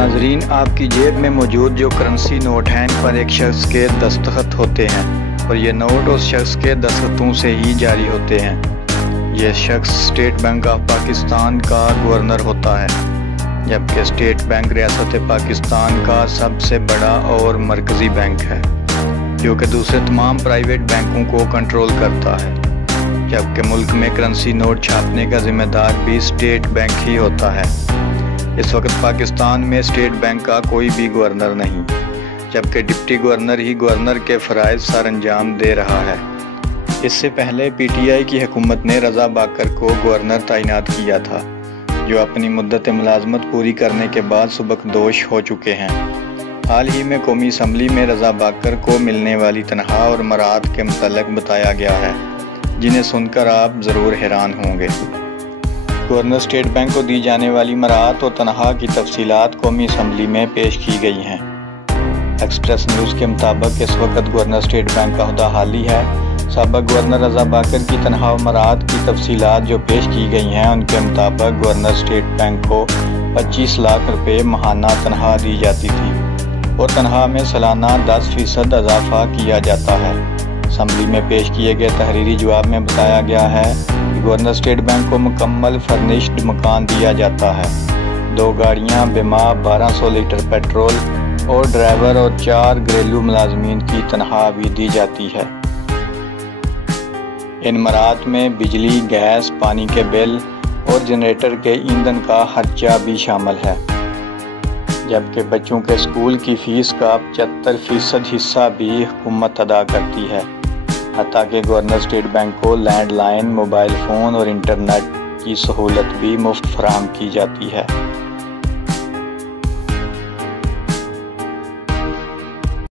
नाजरीन, आपकी जेब में मौजूद जो करेंसी नोट हैं इन पर एक शख्स के दस्तखत होते हैं और ये नोट उस शख्स के दस्तखतों से ही जारी होते हैं। ये शख्स स्टेट बैंक ऑफ पाकिस्तान का गवर्नर होता है, जबकि स्टेट बैंक रियासत पाकिस्तान का सबसे बड़ा और मरकज़ी बैंक है जो कि दूसरे तमाम प्राइवेट बैंकों को कंट्रोल करता है। जबकि मुल्क में करेंसी नोट छापने का जिम्मेदार भी स्टेट बैंक ही होता है। इस वक्त पाकिस्तान में स्टेट बैंक का कोई भी गवर्नर नहीं, जबकि डिप्टी गवर्नर ही गवर्नर के फ़राइज़ सर अंजाम दे रहा है। इससे पहले PTI की हुकूमत ने रज़ा बाकर को गवर्नर तैनात किया था, जो अपनी मुद्दत मुलाजमत पूरी करने के बाद सुबकदोश हो चुके हैं। हाल ही में कौमी असम्बली में रज़ा बाकर को मिलने वाली तनख्वाह और मराद के मुतल्लिक़ बताया गया है, जिन्हें सुनकर आप ज़रूर हैरान होंगे। गवर्नर स्टेट बैंक को दी जाने वाली मराहत और तनख्वाह की तफसीलात कौमी असम्बली में पेश की गई हैं। एक्सप्रेस न्यूज़ के मुताबिक इस वक्त गवर्नर स्टेट बैंक का हुदा हाली है। साबिक़ गवर्नर रज़ा बाकर की तनख्वाह और मराहत की तफसीलात जो पेश की गई हैं, उनके मुताबिक गवर्नर स्टेट बैंक को 25 लाख रुपये माहाना तनख्वाह दी जाती थी और तनख्वाह में सालाना 10% इजाफा किया जाता है। असम्बली में पेश किए गए तहरीरी जवाब में बताया गया है कि गवर्नर स्टेट बैंक को मुकम्मल फर्निश्ड मकान दिया जाता है, 2 गाड़ियाँ, बीमा, 1200 लीटर पेट्रोल और ड्राइवर और 4 घरेलू मुलाजमीन की तनख्वाह भी दी जाती है। इन मराहत में बिजली, गैस, पानी के बिल और जनरेटर के ईंधन का खर्चा भी शामिल है। जबकि बच्चों के स्कूल की फ़ीस का 75% हिस्सा भी हुकूमत अदा करती है। हत्ता कि गवर्नर स्टेट बैंक को लैंडलाइन, मोबाइल फ़ोन और इंटरनेट की सहूलत भी मुफ्त फराहम की जाती है।